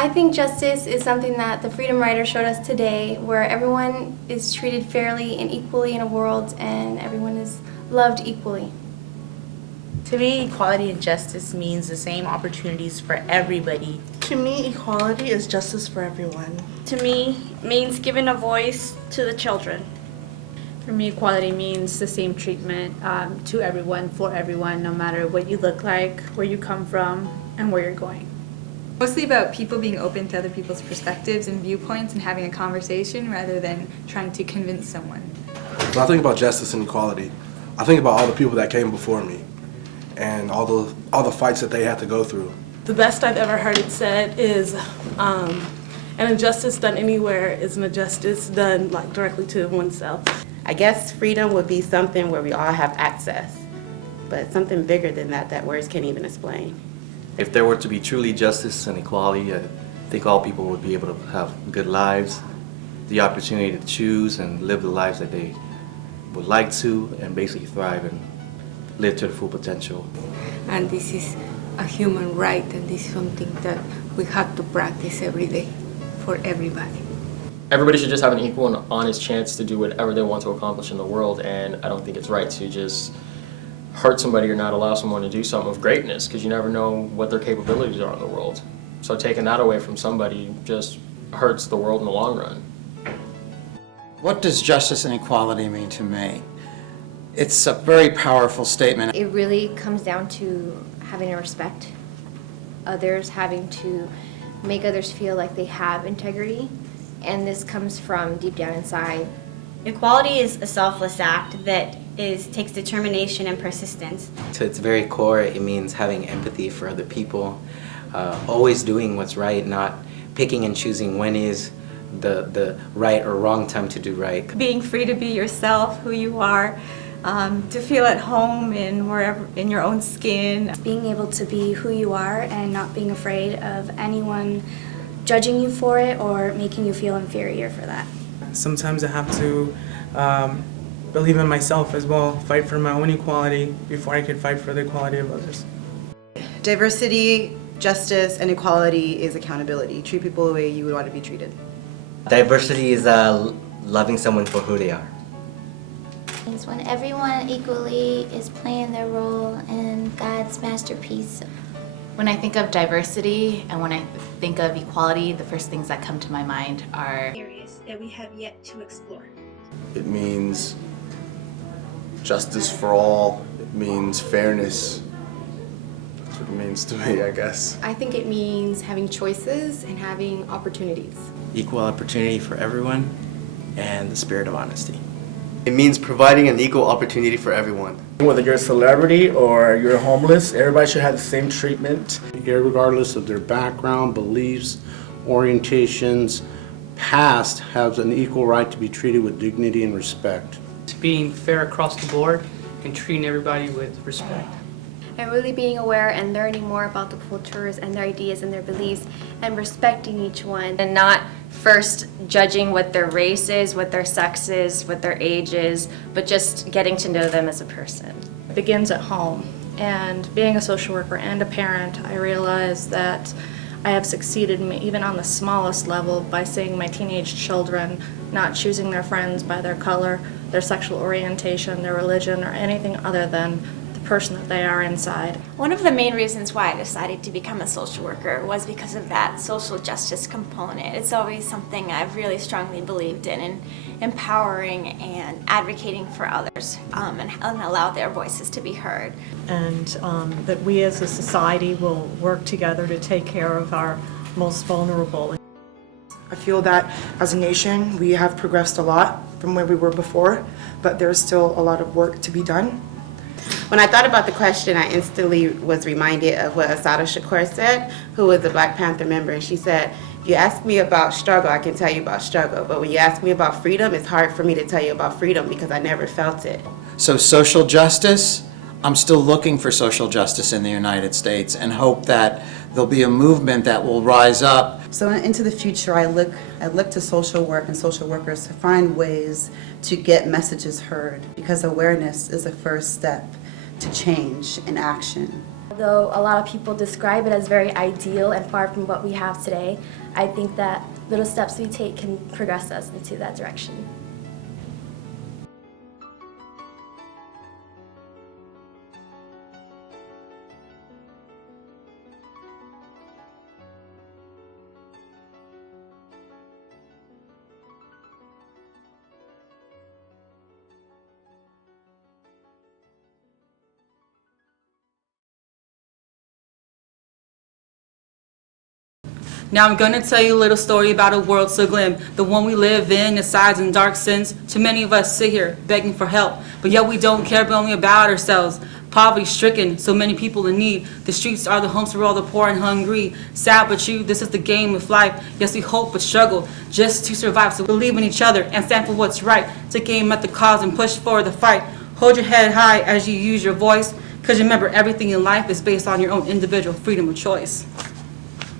I think justice is something that the Freedom Riders showed us today, where everyone is treated fairly and equally in a world, and everyone is loved equally. To me, equality and justice means the same opportunities for everybody. To me, equality is justice for everyone. To me, means giving a voice to the children. For me, equality means the same treatment to everyone, for everyone, no matter what you look like, where you come from, and where you're going. Mostly about people being open to other people's perspectives and viewpoints and having a conversation rather than trying to convince someone. When I think about justice and equality, I think about all the people that came before me and all the fights that they had to go through. The best I've ever heard it said is, an injustice done anywhere is an injustice done directly to oneself. I guess freedom would be something where we all have access, but something bigger than that words can't even explain. If there were to be truly justice and equality, I think all people would be able to have good lives, the opportunity to choose and live the lives that they would like to, and basically thrive and live to their full potential. And this is a human right, and this is something that we have to practice every day for everybody. Everybody should just have an equal and honest chance to do whatever they want to accomplish in the world, and I don't think it's right to just hurt somebody or not allow someone to do something of greatness, because you never know what their capabilities are in the world. So taking that away from somebody just hurts the world in the long run. What does justice and equality mean to me? It's a very powerful statement. It really comes down to having to respect others, having to make others feel like they have integrity, and this comes from deep down inside. Equality is a selfless act that takes determination and persistence. To its very core, it means having empathy for other people, always doing what's right, not picking and choosing when is the right or wrong time to do right. Being free to be yourself, who you are, to feel at home in your own skin. Being able to be who you are and not being afraid of anyone judging you for it or making you feel inferior for that. Sometimes I have to believe in myself as well, fight for my own equality before I can fight for the equality of others. Diversity, justice, and equality is accountability. Treat people the way you would want to be treated. Diversity is loving someone for who they are. It's when everyone equally is playing their role in God's masterpiece. When I think of diversity and when I think of equality, the first things that come to my mind are Areas that we have yet to explore. It means justice for all. It means fairness. That's what it means to me, I guess. I think it means having choices and having opportunities. Equal opportunity for everyone and the spirit of honesty. It means providing an equal opportunity for everyone. Whether you're a celebrity or you're homeless, everybody should have the same treatment. Regardless of their background, beliefs, orientations, past, has an equal right to be treated with dignity and respect. Being fair across the board and treating everybody with respect. And really being aware and learning more about the cultures and their ideas and their beliefs and respecting each one. And not first judging what their race is, what their sex is, what their age is, but just getting to know them as a person. It begins at home. And being a social worker and a parent, I realize that I have succeeded even on the smallest level by seeing my teenage children not choosing their friends by their color, their sexual orientation, their religion, or anything other than the person that they are inside. One of the main reasons why I decided to become a social worker was because of that social justice component. It's always something I've really strongly believed in empowering and advocating for others and allow their voices to be heard. And that we as a society will work together to take care of our most vulnerable. I feel that as a nation, we have progressed a lot from where we were before, but there's still a lot of work to be done. When I thought about the question, I instantly was reminded of what Assata Shakur said, who was a Black Panther member, and she said, if you ask me about struggle, I can tell you about struggle, but when you ask me about freedom, it's hard for me to tell you about freedom because I never felt it. So social justice, I'm still looking for social justice in the United States and hope that there'll be a movement that will rise up. So into the future, I look to social work and social workers to find ways to get messages heard, because awareness is the first step to change and action. Though a lot of people describe it as very ideal and far from what we have today, I think that little steps we take can progress us into that direction. Now I'm going to tell you a little story about a world so glim. The one we live in, the sides and dark sins. Too many of us sit here begging for help, but yet we don't care but only about ourselves. Poverty stricken, so many people in need. The streets are the homes for all the poor and hungry. Sad but true, this is the game of life. Yes, we hope but struggle just to survive. So believe in each other and stand for what's right. Take aim at the cause and push for the fight. Hold your head high as you use your voice, because remember, everything in life is based on your own individual freedom of choice.